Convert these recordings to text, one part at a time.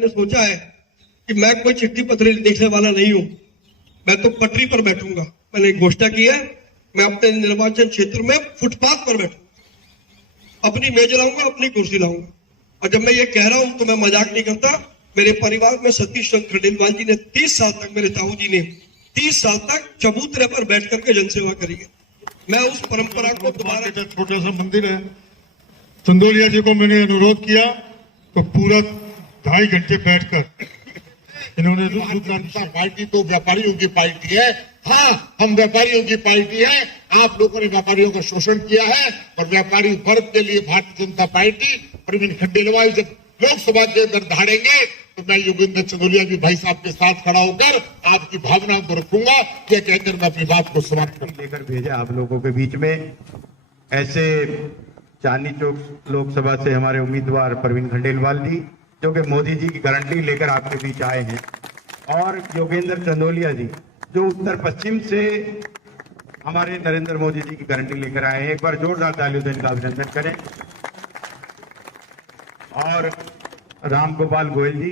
मैंने सोचा है कि मैं कोई चिट्ठी पत्री देखने वाला नहीं हूं, मैं तो पटरी पर बैठूंगा। मैंने घोषणा की है, मैं अपने निर्वाचन क्षेत्र में फुटपाथ पर बैठूंगा, अपनी मेज लाऊंगा, अपनी कुर्सी लाऊंगा। और जब मैं ये कह रहा हूं तो मैं मजाक नहीं करता। मेरे परिवार में सतीश चंद्र खंडेलवाल जी ने 30 साल तक, मेरे ताऊ जी ने 30 साल तक चबूतरे पर बैठ करके जनसेवा करी है। मैं उस परंपरा को दोबारा, छोटा सा मंदिर है, चंदोलिया जी को मैंने अनुरोध किया तो पूरा 2.5 घंटे बैठकर इन्होंने जनता पार्टी तो व्यापारियों की पार्टी है। हाँ, हम व्यापारियों की पार्टी है। आप लोगों ने व्यापारियों का शोषण किया है और व्यापारी वर्ग के लिए भारतीय जनता पार्टी प्रवीण खंडेलवाल जब लोकसभा के अंदर धाड़ेंगे तो मैं योगेंद्र चंदोलिया जी भाई साहब के साथ खड़ा होकर आपकी भावनाओं को रखूंगा। यह कहकर मैं अपनी बात को समाप्त कर लेकर भेजा आप लोगों के बीच में। ऐसे चांदनी चौक लोकसभा से हमारे उम्मीदवार प्रवीण खंडेलवाल जी, जो कि मोदी जी की गारंटी लेकर आपके बीच आए हैं, और योगेंद्र चंदोलिया जी, जो उत्तर पश्चिम से हमारे नरेंद्र मोदी जी की गारंटी लेकर आए हैं। एक बार जोरदार तालियों से इनका अभिनंदन करें। और राम गोपाल गोयल जी,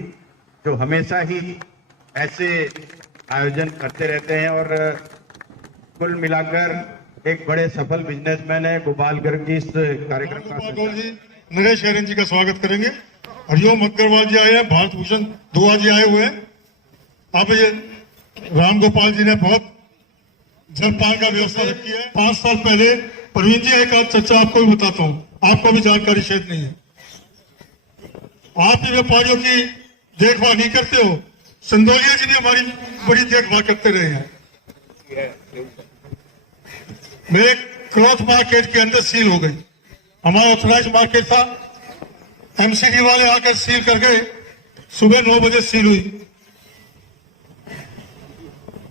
जो हमेशा ही ऐसे आयोजन करते रहते हैं और कुल मिलाकर एक बड़े सफल बिजनेसमैन है। गोपाल गर्ग जी इस कार्यक्रम का जी नरेश हेरन जी का स्वागत करेंगे। हरिओम अग्रवाल जी आए हैं, भारत भूषण दुआ जी आए हुए हैं। अब ये राम गोपाल जी ने बहुत जलपान का व्यवस्था रखी है। 5 साल पहले प्रवीण जी, एक आध चर्चा आपको भी बताता हूँ, आपको भी जानकारी शायद नहीं है। आप भी व्यापारियों की देखभाल नहीं करते हो, चंदोलिया जी ने हमारी बड़ी देखभाल करते रहे हैं। मेरे क्लॉथ मार्केट के अंदर सील हो गई, हमारा ऑथराइज मार्केट था, एमसीडी वाले आकर सील कर गए। सुबह 9 बजे सील हुई।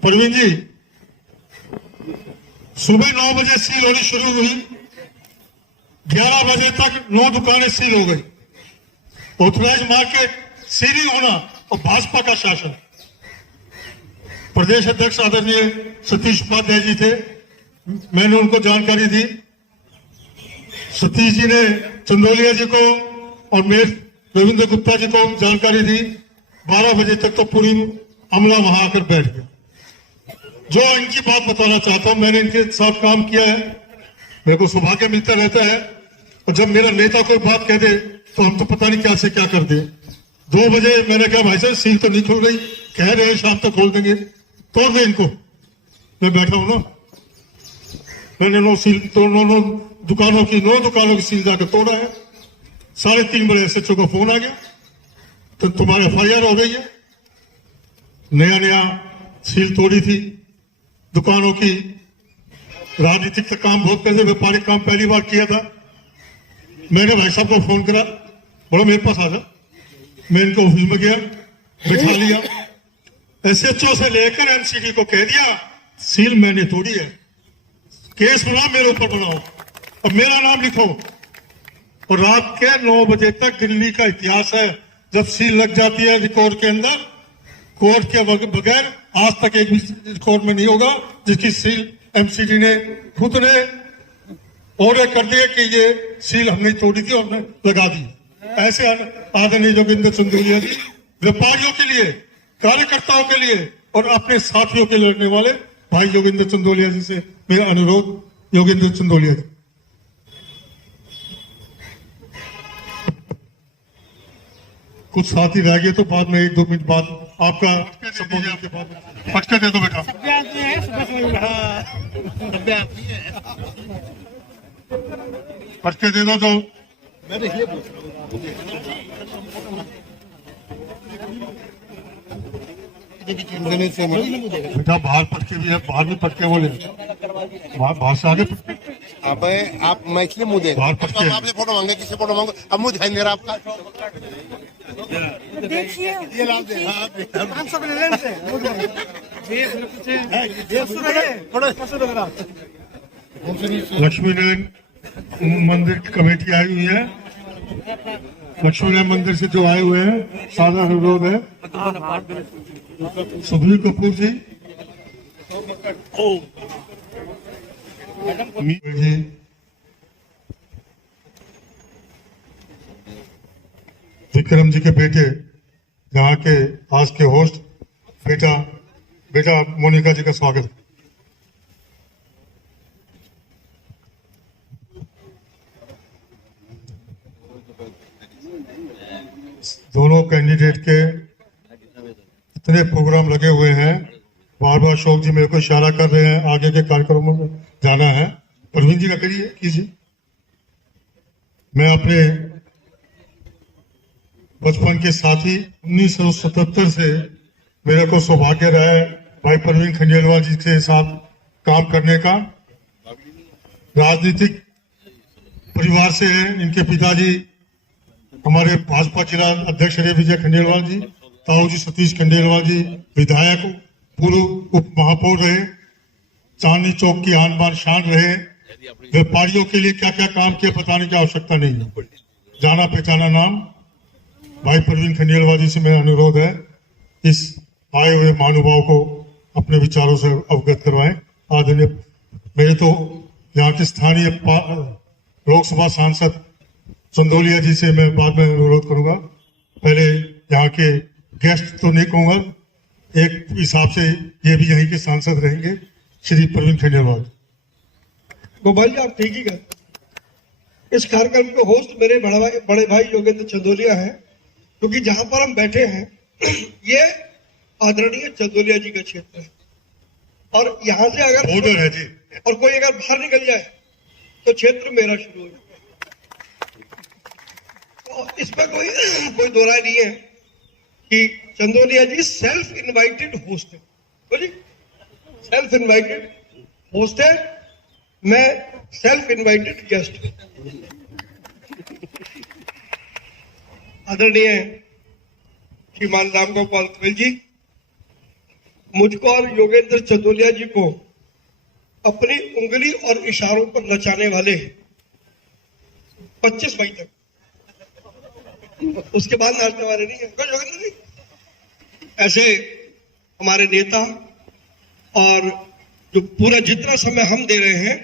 प्रवीण जी, सुबह 9 बजे सील होनी शुरू हुई, 11 बजे तक 9 दुकानें सील हो गई। ऑथराइज मार्केट सीलिंग होना और भाजपा का शासन। प्रदेश अध्यक्ष आदरणीय सतीश उपाध्याय जी थे, मैंने उनको जानकारी दी। सतीश जी ने चंदोलिया जी को और मेयर रविंद्र गुप्ता जी को जानकारी दी। 12 बजे तक तो पूरी अमला वहां आकर बैठ गया। जो इनकी बात बताना चाहता हूं, मैंने इनके साथ काम किया है, मेरे को सौभाग्य मिलता रहता है। और जब मेरा नेता कोई बात कह दे तो हम तो पता नहीं क्या से क्या कर दे। 2 बजे मैंने कहा भाई साहब सील तो नहीं खुल रही, कह रहे हैं शाम तक खोल देंगे, तोड़ दे इनको। मैं बैठा हूं ना, मैंने 9 दुकानों की सील जाकर तोड़ा है। 3:30 बजे एसएचओ का फोन आ गया, तो तुम्हारी FIR हो गई है। नया सील तोड़ी थी दुकानों की। राजनीतिक का काम बहुत पहले, व्यापारिक काम पहली बार किया था। मैंने भाई साहब को फोन करा, बोलो मेरे पास आ जा। मैं इनको ऑफिस में गया, बिठा लिया, एसएचओ से लेकर एमसीडी को कह दिया सील मैंने तोड़ी है, केस बनाओ, मेरे ऊपर बनाओ और मेरा नाम लिखो। और रात के 9 बजे तक दिल्ली का इतिहास है, जब सील लग जाती है रिकॉर्ड के अंदर, कोर्ट के बगैर आज तक एक भी रिकॉर्ड में नहीं होगा जिसकी सील एमसीडी ने खुद ने ऑर्डर कर दिया कि ये सील हमने तोड़ी थी और हमने लगा दी। ऐसे आदरणीय योगेंद्र चंदोलिया जी व्यापारियों के लिए, कार्यकर्ताओं के लिए और अपने साथियों के लड़ने वाले भाई योगेंद्र चंदोलिया जी से मेरा अनुरोध। योगेंद्र चंदोलिया जी, कुछ साथी रह गए तो बाद में 1-2 मिनट बाद आपका सपोर्ट के बाद पटके दे दो बेटा। पटके दे दो तो बेटा बाहर पटके भी है, बाहर भी पटके बोले, बाहर से आगे अब आप मैथिली मुद्दे बाहर पटके आपने फोटो मांगे, किसी फोटो मांगो, अब मुझे ध्यान दे रहा आपका। देखिए हम सब लेन से लक्ष्मी नारायण मंदिर की कमेटी आई हुई है। लक्ष्मी नारायण मंदिर से जो आए हुए हैं, सादा अनुरोध है सुधीर कपूर जी, जी विक्रम जी के बेटे यहाँ के आज के होस्ट बेटा मोनिका जी का स्वागत। दोनों कैंडिडेट के इतने प्रोग्राम लगे हुए हैं, बार बार अशोक जी मेरे को इशारा कर रहे हैं आगे के कार्यक्रमों में जाना है। प्रवीण जी का कीजिए। मैं अपने बचपन के साथी 1977 से मेरे को सौभाग्य रहा है भाई प्रवीण खंडेलवाल जी के साथ काम करने का। राजनीतिक परिवार से है, इनके पिताजी हमारे भाजपा जिला अध्यक्ष रहे विजय खंडेलवाल जी, ताऊ जी सतीश खंडेलवाल जी विधायक, पूर्व उप महापौर रहे, चांदनी चौक की आन बान शान रहे। व्यापारियों के लिए क्या क्या काम किया बताने की आवश्यकता नहीं है, जाना पहचाना नाम। भाई प्रवीण खंडेलवाल जी से मेरा अनुरोध है इस आए हुए महानुभाव को अपने विचारों से अवगत करवाएं। आदरणीय मेरे तो यहाँ के स्थानीय लोकसभा सांसद चंदोलिया जी से मैं बाद में अनुरोध करूंगा। पहले यहाँ के गेस्ट तो नहीं कहूंगा, एक हिसाब से ये भी यहीं के सांसद रहेंगे, श्री प्रवीण खंडेलवाल। गोपाल जी आप ठीक ही कहते। इस कार्यक्रम के होस्ट मेरे बड़े भाई योगेंद्र चंदोलिया हैं, क्योंकि जहां पर हम बैठे हैं ये आदरणीय चंदोलिया जी का क्षेत्र है और यहाँ से अगर बॉर्डर है जी, और कोई अगर बाहर निकल जाए तो क्षेत्र मेरा शुरू हो जाए। तो इसमें कोई दो राय नहीं है कि चंदोलिया जी सेल्फ इनवाइटेड होस्ट है। बोलिए, सेल्फ इनवाइटेड होस्ट है, मैं सेल्फ इनवाइटेड गेस्ट हूं। आदरणीय श्रीमान राम गोपाल गोयल जी, मुझको और योगेंद्र चंदोलिया जी को अपनी उंगली और इशारों पर नचाने वाले 25 मई तक, उसके बाद नाचने वाले नहीं है योगेंद्र जी। ऐसे हमारे नेता और जो पूरा जितना समय हम दे रहे हैं,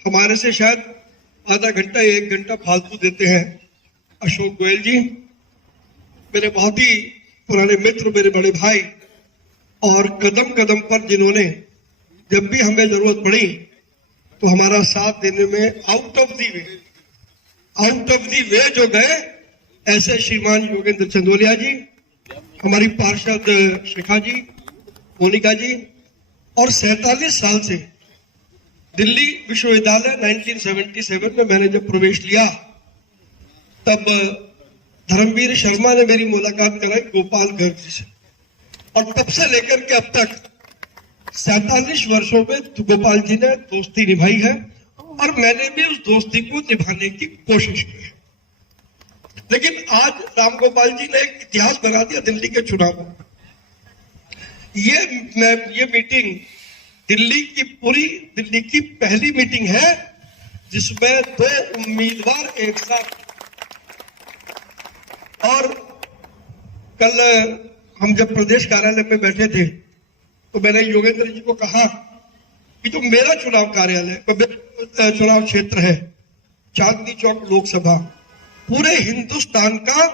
हमारे से शायद आधा घंटा 1 घंटा फालतू देते हैं अशोक गोयल जी, मेरे बहुत ही पुराने मित्र, मेरे बड़े भाई, और कदम कदम पर जिन्होंने जब भी हमें जरूरत पड़ी तो हमारा साथ देने में आउट ऑफ दी वे जो गए, ऐसे श्रीमान योगेंद्र चंदोलिया जी, हमारी पार्षद शिखा जी, मोनिका जी, और 47 साल से दिल्ली विश्वविद्यालय 1977 में मैंने जब प्रवेश लिया तब धर्मवीर शर्मा ने मेरी मुलाकात कराई गोपाल गर्ग जी से, और तब से लेकर के अब तक 47 वर्षों में गोपाल जी ने दोस्ती निभाई है और मैंने भी उस दोस्ती को निभाने की कोशिश की है। लेकिन आज राम गोपाल जी ने एक इतिहास बना दिया दिल्ली के चुनाव में। ये मीटिंग दिल्ली की पहली मीटिंग है जिसमें 2 उम्मीदवार एक साथ, और कल हम जब प्रदेश कार्यालय में बैठे थे तो मैंने योगेंद्र जी को कहा कि जो मेरा चुनाव कार्यालय चुनाव क्षेत्र है चांदनी चौक लोकसभा, पूरे हिंदुस्तान का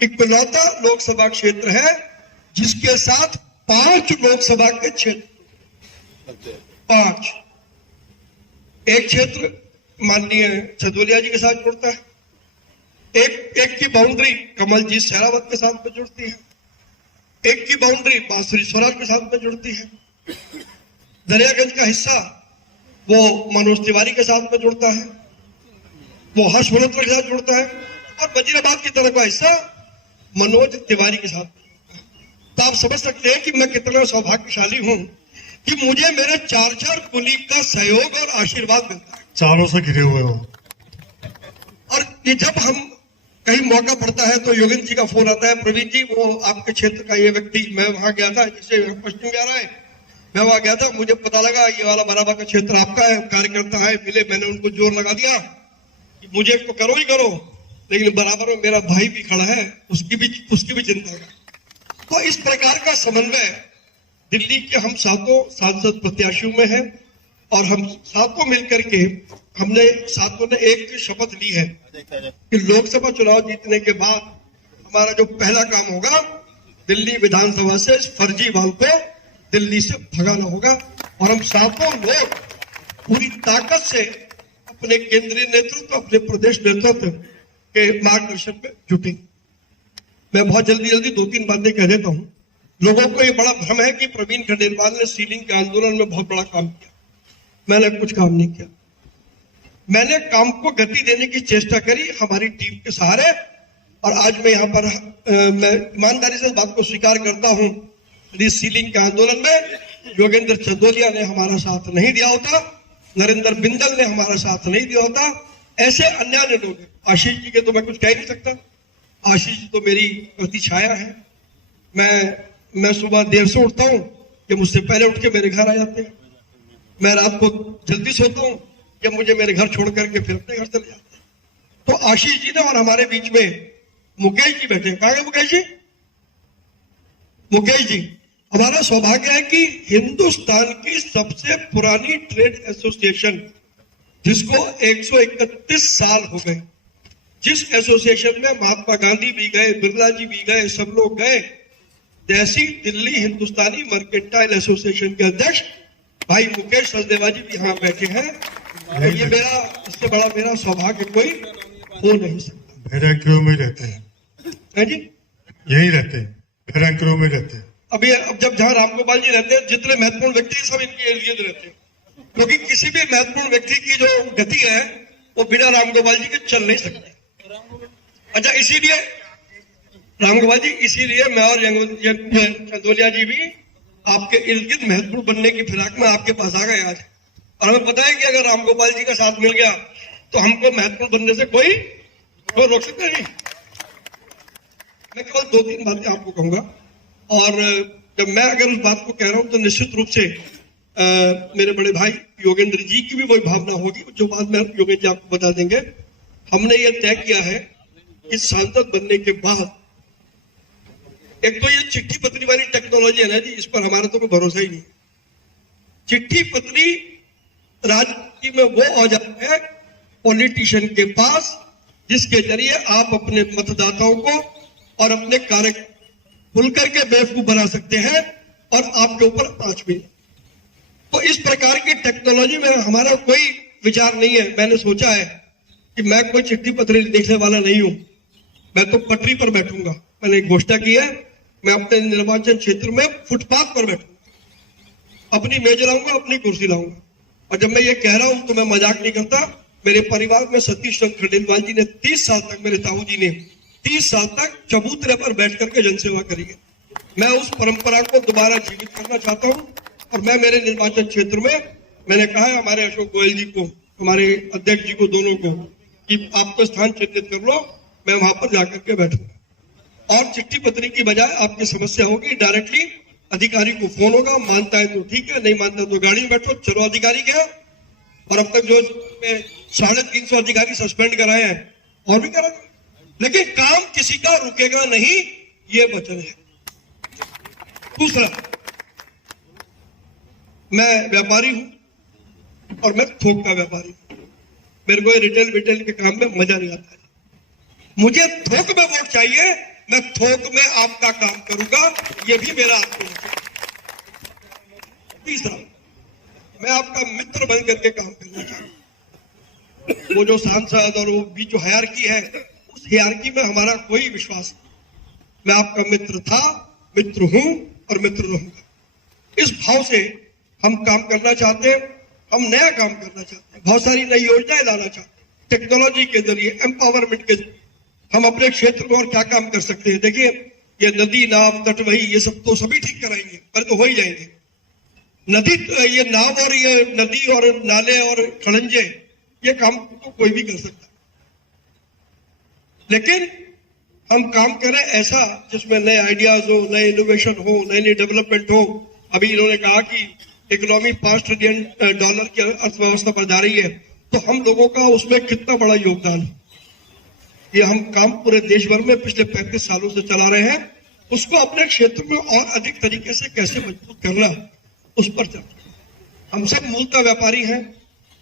इकलौता लोकसभा क्षेत्र है जिसके साथ 5 लोकसभा के क्षेत्र, 5 एक क्षेत्र माननीय चंदोलिया जी के साथ जुड़ता है, एक की बाउंड्री कमलजीत सहरावत के साथ में जुड़ती है, एक की बाउंड्री बांसुरी स्वराज के साथ में जुड़ती है, दरियागंज का हिस्सा वो मनोज तिवारी के साथ में जुड़ता है, वो हर्ष मल्होत्रा के साथ जुड़ता है, और वजीराबाद की तरफ का हिस्सा मनोज तिवारी के साथ। तो आप समझ सकते हैं कि मैं कितना सौभाग्यशाली हूं कि मुझे मेरे 4 कुली का सहयोग और आशीर्वाद मिलता है। चारों से घिरे हुए हो। और ये जब हम कहीं मौका पड़ता है तो योगेंद्र जी का फोन आता है, प्रवीण जी वो आपके क्षेत्र का ये व्यक्ति, मैं वहां गया था, जिसे पश्चिम बिहार है, मैं वहां गया था, मुझे पता लगा ये वाला बराबर का क्षेत्र आपका है, कार्यकर्ता है, मिले, मैंने उनको जोर लगा दिया कि मुझे तो करो ही करो, लेकिन बराबर में मेरा भाई भी खड़ा है, उसकी भी चिंता है। तो इस प्रकार का समन्वय दिल्ली के हम 7 सांसद प्रत्याशियों में है, और हम सातों मिलकर के हमने सातों ने एक शपथ ली है कि लोकसभा चुनाव जीतने के बाद हमारा जो पहला काम होगा दिल्ली विधानसभा से इस फर्जीवाल को दिल्ली से भगाना होगा और हम सातों लोग पूरी ताकत से अपने केंद्रीय नेतृत्व, अपने प्रदेश नेतृत्व के मार्गदर्शन में जुटेंगे। मैं बहुत जल्दी 2-3 बातें कह देता हूं। लोगों को ये बड़ा भ्रम है कि प्रवीण खंडेलवाल ने सीलिंग के आंदोलन में बहुत बड़ा काम किया। मैंने कुछ काम नहीं किया। मैंने काम को गति देने की चेष्टा करी हमारी टीम के सहारे, और आज मैं यहाँ पर मैं ईमानदारी से इस बात को स्वीकार करता हूं, यदि सीलिंग के आंदोलन में योगेंद्र चंदोलिया ने हमारा साथ नहीं दिया होता, नरेंद्र बिंदल ने हमारा साथ नहीं दिया होता, ऐसे अन्य लोग, आशीष जी के तो मैं कुछ कह नहीं सकता। आशीष जी तो मेरी प्रति छाया है। मैं सुबह देर से उठता हूँ कि मुझसे पहले उठ के मेरे घर आ जाते हैं। मैं रात को जल्दी सोता हूँ कि मुझे मेरे घर छोड़ करके फिर अपने घर चले जाते हैं। तो आशीष जी ने, और हमारे बीच में मुकेश जी बैठे हैं। कहाँ गए मुकेश जी? मुकेश जी, हमारा सौभाग्य है कि हिंदुस्तान की सबसे पुरानी ट्रेड एसोसिएशन, जिसको 131 साल हो गए, जिस एसोसिएशन में महात्मा गांधी भी गए, बिरला जी भी गए, सब लोग गए, जैसी दिल्ली हिंदुस्तानी मर्केंटाइल एसोसिएशन के अध्यक्ष भाई मुकेश सचदेवा जी भी यहाँ बैठे हैं। तो ये मेरा, इससे बड़ा मेरा सौभाग्य कोई हो नहीं सकता। भैरंक्रो में रहते हैं है जी, यही रहते हैं, भैरंक्रो में रहते हैं। अब जब जहाँ रामगोपाल जी रहते हैं, जितने महत्वपूर्ण व्यक्ति सब इनके इर्द गिर्द रहते हैं, क्योंकि किसी भी महत्वपूर्ण व्यक्ति की जो गति है वो बिना रामगोपाल जी के चल नहीं सकती। अच्छा, इसीलिए रामगोपाल जी, इसीलिए मैं और चंदोलिया जी भी आपके इर्द गिर्द महत्वपूर्ण बनने की फिराक में आपके पास आ गए आज। और हमें पता है कि अगर रामगोपाल जी का साथ मिल गया तो हमको महत्वपूर्ण बनने से कोई रोक सकता नहीं। मैं केवल 2-3 बातें आपको कहूंगा, और जब मैं अगर उस बात को कह रहा हूं तो निश्चित रूप से मेरे बड़े भाई योगेंद्र जी की भी वही भावना होगी, जो बाद में योगेंद्र जी आपको बता देंगे। हमने ये तय किया है कि सांसद बनने के बाद, एक तो ये चिट्ठी पत्री वाली टेक्नोलॉजी है ना जी, इस पर हमारा तो कोई भरोसा ही नहीं। चिट्ठी पत्री राजनीति में वो औजार है पॉलिटिशियन के पास, जिसके जरिए आप अपने मतदाताओं को और अपने कार्य भूल करके बेवकूफ बना सकते हैं और आपके ऊपर आंच भी। तो इस प्रकार की टेक्नोलॉजी में हमारा कोई विचार नहीं है। मैंने सोचा है कि मैं कोई चिट्ठी पत्री देखने वाला नहीं हूं, मैं तो पटरी पर बैठूंगा। मैंने घोषणा की है, मैं अपने निर्वाचन क्षेत्र में फुटपाथ पर बैठूंगा, अपनी मेज लाऊंगा, अपनी कुर्सी लाऊंगा। और जब मैं ये कह रहा हूं तो मैं मजाक नहीं करता। मेरे परिवार में सतीश चंद्र खंडेलवाल जी ने 30 साल तक, मेरे ताऊ जी ने 30 साल तक चबूतरे पर बैठ करके जनसेवा करी है। मैं उस परंपरा को दोबारा जीवित करना चाहता हूं, और मैं मेरे निर्वाचन क्षेत्र में, मैंने कहा है हमारे अशोक गोयल जी को, हमारे अध्यक्ष जी को, दोनों को, कि आपको स्थान चिन्हित कर लो, मैं वहां पर जाकर के बैठूंगा। और चिट्ठी पत्री की बजाय आपकी समस्या होगी, डायरेक्टली अधिकारी को फोन होगा, मानता है तो ठीक है, नहीं मानता तो गाड़ी में बैठो, चलो अधिकारी गया। और अब तक जो 350 अधिकारी सस्पेंड कराए हैं और भी करा, लेकिन काम किसी का रुकेगा नहीं, ये वचन है। दूसरा, मैं व्यापारी हूं और मैं थोक का व्यापारी हूं। मेरे को रिटेल के काम में मजा नहीं आता है। मुझे थोक में वोट चाहिए, मैं थोक में आपका काम करूंगा, ये भी मेरा आपको वचन। तीसरा, मैं आपका मित्र बन करके काम करना चाहता हूं। वो जो सांसद और वो भी जो हायरार्की है, उस हायरार्की में हमारा कोई विश्वास नहीं। मैं आपका मित्र था, मित्र हूं और मित्र रहूंगा। इस भाव से हम काम करना चाहते हैं, हम नया काम करना चाहते हैं, बहुत सारी नई योजनाएं लाना चाहते हैं, टेक्नोलॉजी के जरिए, एम्पावरमेंट के जरिए। हम अपने क्षेत्र में और क्या काम कर सकते हैं? देखिए, ये नदी, नाव, तटवही, ये सब तो सभी ठीक कराएंगे, पर तो हो ही जाएंगे। नदी, ये नाव और ये नदी और नाले और खड़ंजे, ये काम तो कोई भी कर सकता है, लेकिन हम काम करें ऐसा जिसमें नए आइडियाज हो, नए इनोवेशन हो, नई डेवलपमेंट हो। अभी इन्होंने कहा कि इकोनॉमी $5 ट्रिलियन की अर्थव्यवस्था पर जा रही है, तो हम लोगों का उसमें कितना बड़ा योगदान है। ये हम काम पूरे देश भर में पिछले 35 सालों से चला रहे हैं। उसको अपने क्षेत्र में और अधिक तरीके से कैसे मजबूत करना, उस पर चर्चा। हम सब मूलतः व्यापारी हैं।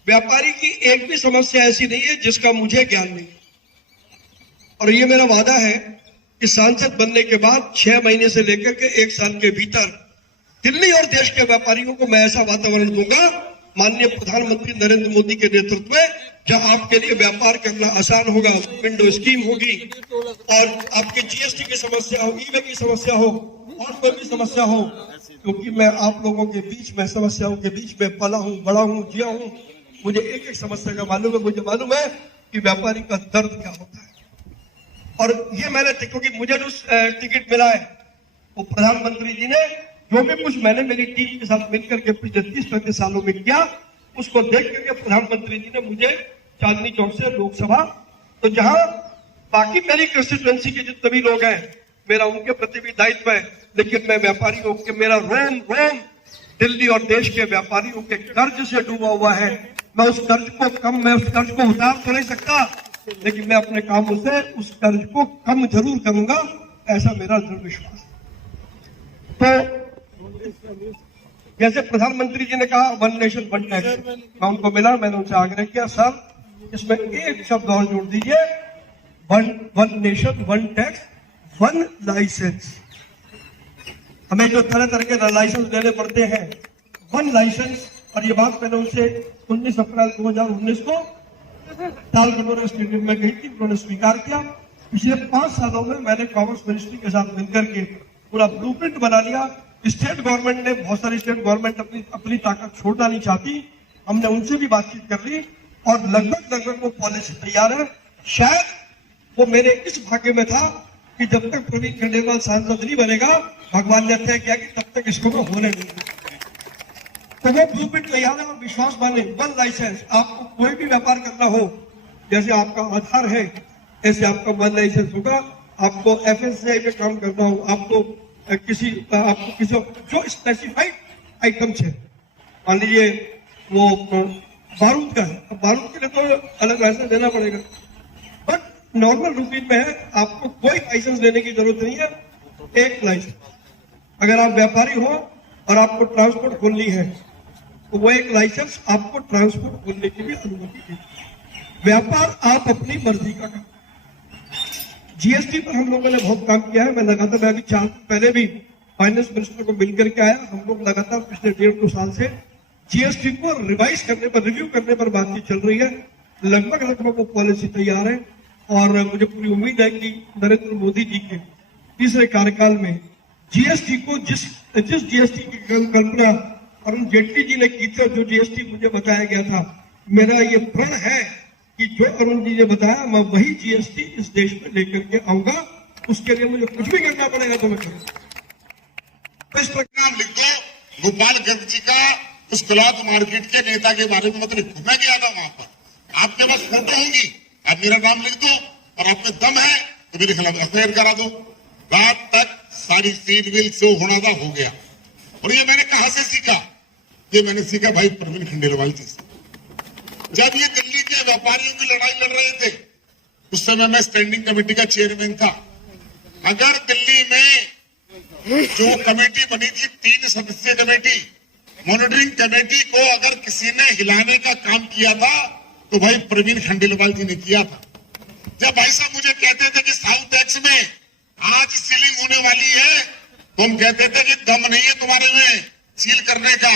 व्यापारी की एक भी समस्या ऐसी नहीं है जिसका मुझे ज्ञान नहीं है। और ये मेरा वादा है कि सांसद बनने के बाद 6 महीने से लेकर के 1 साल के भीतर दिल्ली और देश के व्यापारियों को मैं ऐसा वातावरण दूंगा, माननीय प्रधानमंत्री नरेंद्र मोदी के नेतृत्व में, जहां आपके लिए व्यापार करना आसान होगा, विंडो स्कीम होगी और आपके जीएसटी की समस्या हो, ई-वे की समस्या हो और कोई भी समस्या हो, क्योंकि मैं आप लोगों के बीच में, समस्याओं के बीच में पला हूं, बड़ा हूं, जिया हूं, मुझे एक एक समस्या का मालूम है। मुझे मालूम है कि व्यापारी का दर्द क्या होता है। और ये मैंने, क्योंकि मुझे जो टिकट मिला है वो प्रधानमंत्री जी ने जो भी कुछ मैंने मेरी टीम के साथ मिलकर के पिछले 30-35 सालों में किया, उसको देख करके प्रधानमंत्री जी ने मुझे चांदनी चौक से लोकसभा, तो जहां बाकी मेरी कंस्टिट्यूएंसी के जितने भी लोग हैं, मेरा उनके प्रति भी दायित्व है, लेकिन मैं व्यापारियों के, मेरा रोम रोम दिल्ली और देश के व्यापारियों के कर्ज से डूबा हुआ है। मैं उस कर्ज को उतार तो नहीं सकता, लेकिन मैं अपने कामों से उस कर्ज को कम जरूर करूंगा, ऐसा मेरा दृढ़ विश्वास है। तो जैसे प्रधानमंत्री जी ने कहा 1 नेशन 1 टैक्स, मैं उनको मिला, मैंने उनसे आग्रह किया, सर इसमें एक शब्द और जोड़ दीजिए, 1 नेशन 1 टैक्स 1 लाइसेंस। हमें जो तरह तरह के लाइसेंस लेने पड़ते हैं, 1 लाइसेंस। और ये बात मैंने उनसे 19 अप्रैल 2019 को तालकटोरा स्टेडियम में गई थी, उन्होंने स्वीकार किया। पिछले 5 सालों में मैंने कॉमर्स मिनिस्ट्री के साथ मिलकर के पूरा ब्लूप्रिंट बना लिया। स्टेट गवर्नमेंट ने, बहुत सारी स्टेट गवर्नमेंट अपनी ताकत छोड़ना नहीं चाहती, हमने उनसे भी बातचीत कर ली और लगभग वो पॉलिसी तैयार है। शायद वो मेरे इस भाग्य में था कि जब तक प्रवीण खंडेलवाल सांसद नहीं बनेगा, भगवान ने तय किया कि तब तक इसको मैं होने नहीं दूंगा। तो वो ब्लूप्रिंट तैयार है और विश्वास माने, 1 लाइसेंस। आपको कोई भी व्यापार करना हो, जैसे आपका आधार है, ऐसे आपका 1 लाइसेंस होगा। आपको FSCI में काम करना हो, आपको किसी जो स्पेसिफाइड आइटम्स है, मान लीजिए वो बारूद का है, अब बारूद के लिए तो अलग लाइसेंस देना पड़ेगा, बट नॉर्मल रूटीन में है, आपको कोई लाइसेंस लेने की जरूरत नहीं है। 1 लाइसेंस, अगर आप व्यापारी हो और आपको ट्रांसपोर्ट खोलनी है, तो वो 1 लाइसेंस आपको ट्रांसपोर्ट खोलने की भी अनुमति देती। व्यापार आप अपनी मर्जी का काम। जीएसटी पर हम लोगों ने बहुत काम किया है। मैं लगातार, मैं अभी 4 दिन पहले भी फाइनेंस मिनिस्टर को मिलकर के आया। हम लोग लगातार पिछले 1.5-2 साल से जीएसटी को रिवाइज करने पर, रिव्यू करने पर बातचीत चल रही है। लगभग वो पॉलिसी तैयार है और मुझे पूरी उम्मीद है कि नरेंद्र मोदी जी के तीसरे कार्यकाल में जीएसटी को, जिस जीएसटी की कल्पना अरुण जेटली जी ने की थी, जो जीएसटी मुझे बताया गया था, मेरा ये प्रण है कि जो अरुण जी ने बताया, मैं वही जीएसटी इस देश में लेकर के आऊंगा। उसके लिए मुझे कुछ भी करना पड़ेगा तो मैं करूंगा। इस पर नाम लिख दो, गोपालगंज जी का उस क्लॉथ मार्केट के नेता के बारे में मत लिखो। मैं गया था वहां पर, आपके पास फोटो होंगी, आप मेरा नाम लिख दो और आप में दम है तो मेरे खिलाफ एफआईआर करा दो। रात तक सारी सील विल शो होना था, हो गया। और ये मैंने कहां से सीखा? ये मैंने सीखा भाई प्रवीण खंडेलवाल जी से। जब ये दिल्ली के व्यापारियों की लड़ाई लड़ रहे थे, उस समय मैं स्टैंडिंग कमेटी का चेयरमैन था। अगर दिल्ली में जो कमेटी बनी थी, 3 सदस्यीय कमेटी, मॉनिटरिंग कमेटी को अगर किसी ने हिलाने का काम किया था तो भाई प्रवीण खंडेलवाल जी ने किया था। जब भाई साहब मुझे कहते थे कि साउथ एक्स में आज सीलिंग होने वाली है, तो हम कहते थे कि दम नहीं है तुम्हारे में सील करने का।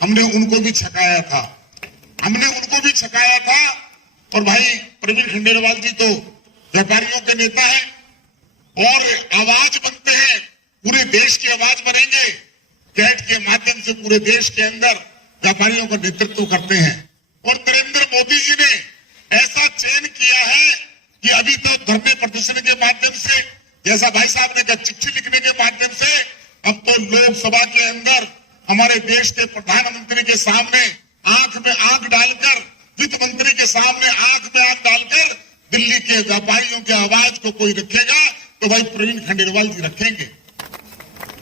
हमने उनको भी छकाया था, और भाई प्रवीण खंडेलवाल जी तो व्यापारियों के नेता हैं और आवाज बनते हैं, पूरे देश की आवाज बनेंगे। कैट के माध्यम से पूरे देश के अंदर व्यापारियों का नेतृत्व करते हैं। और नरेंद्र मोदी जी ने ऐसा चयन किया है कि अभी तो धरने प्रदर्शन के माध्यम से, जैसा भाई साहब ने कहा, चिट्ठी लिखने के माध्यम से, अब तो लोकसभा के अंदर हमारे देश के प्रधानमंत्री के सामने आंख में आंख डालकर, वित्त मंत्री के सामने आंख में आंख डालकर दिल्ली के व्यापारियों की आवाज को कोई रखेगा तो भाई प्रवीण खंडेलवाल जी रखेंगे।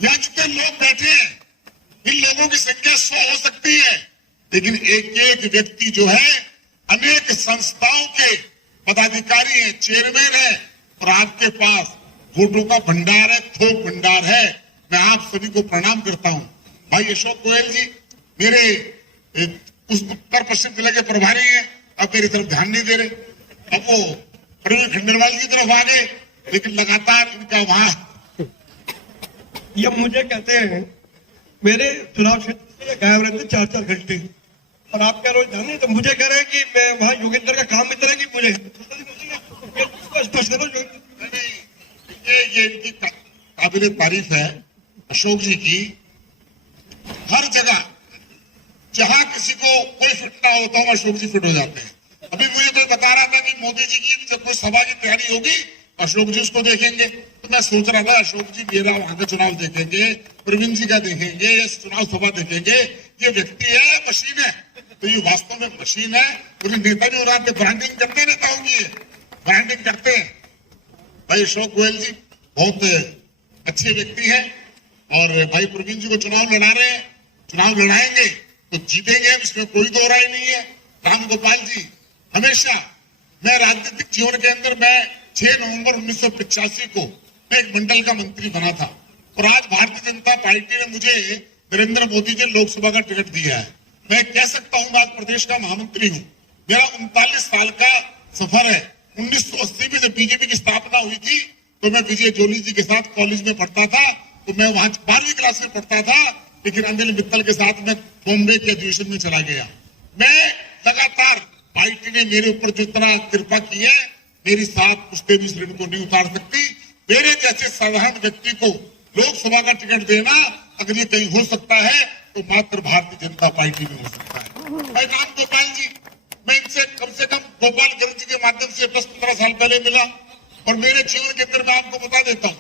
यहां जितने लोग बैठे हैं, इन लोगों की संख्या 100 हो सकती है, लेकिन एक एक व्यक्ति जो है, अनेक संस्थाओं के पदाधिकारी है, चेयरमैन है, और आपके पास वोटों का भंडार है, थोक भंडार है। मैं आप सभी को प्रणाम करता हूं। भाई अशोक गोयल जी मेरे उस उत्तर पश्चिम जिले के प्रभारी हैं, अब मेरी तरफ ध्यान नहीं दे रहे। अब वो प्रवीण खंडेलवाल की तरफ आ गए। लेकिन लगातार इनका वहां ये मुझे कहते हैं मेरे चुनाव क्षेत्र से गायब रहते 4-4 घंटे, और आप कह रहे हो जाने, तो मुझे कह रहे हैं कि मैं वहां योगेंद्र का काम इतना है कि मुझे स्पष्ट करो। ये इनकी काबिल तारीफ है अशोक जी की। हर जगह जहां किसी को कोई फिट ना होता हो, अशोक जी फिट हो जाते हैं। अभी मुझे कोई बता रहा था कि मोदी जी की जब कोई सभा की तैयारी होगी अशोक जी उसको देखेंगे, तो मैं सोच रहा था अशोक जी मेरा वहां का चुनाव देखेंगे, प्रवीण जी का देखेंगे, या चुनाव सभा देखेंगे। ये व्यक्ति है या मशीन है? तो ये वास्तव में मशीन है। पूरे नेता भी उड़ाते, ब्रांडिंग करते नेताओं की, ब्रांडिंग करते हैं। भाई अशोक गोयल जी बहुत अच्छे व्यक्ति हैं, और भाई प्रवीण जी को चुनाव लड़ा रहे हैं, चुनाव लड़ाएंगे तो जीतेंगे, इसमें कोई दो राय नहीं है। राम गोपाल जी, हमेशा मैं राजनीतिक जीवन के अंदर मैं 6 नवंबर 1985 को मैं एक मंडल का मंत्री बना था, और आज भारतीय जनता पार्टी ने मुझे नरेंद्र मोदी जी लोकसभा का टिकट दिया है। मैं कह सकता हूं मैं आज प्रदेश का महामंत्री हूं। मेरा 39 साल का सफर है। 1980 में जब बीजेपी की स्थापना हुई थी तो मैं विजय जोली जी के साथ कॉलेज में पढ़ता था, तो मैं वहां 12वीं क्लास में पढ़ता था, लेकिन अनिल मित्तल के साथ मैं बॉम्बे के अधिवेशन में चला गया। मैं लगातार, पार्टी ने मेरे ऊपर जितना कृपा की है, मेरी 7 पुश्ते भी इस ऋण को नहीं उतार सकती। मेरे जैसे साधारण व्यक्ति को लोकसभा का टिकट देना अगर ये कहीं हो सकता है तो मात्र भारतीय जनता पार्टी में हो सकता है। भाई राम गोपाल जी, मैं इनसे कम से कम गोपाल गर्ग जी के माध्यम से 10-15 साल पहले मिला, और मेरे जीवन के अंदर मैं आपको बता देता हूँ,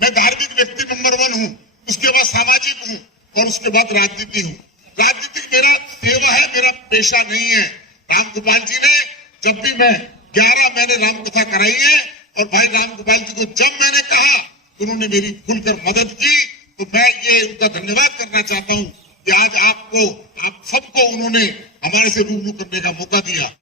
मैं धार्मिक व्यक्ति नंबर 1 हूँ, उसके बाद सामाजिक हूँ, और उसके बाद राजनीति हूँ। राजनीतिक मेरा सेवा है, मेरा पेशा नहीं है। राम गोपाल जी ने जब भी मैं 11 महीने राम कथा कराई है, और भाई राम गोपाल जी को जब मैंने कहा तो उन्होंने मेरी खुलकर मदद की, तो मैं ये उनका धन्यवाद करना चाहता हूँ कि आज आप सबको उन्होंने हमारे से रूबरू करने का मौका दिया।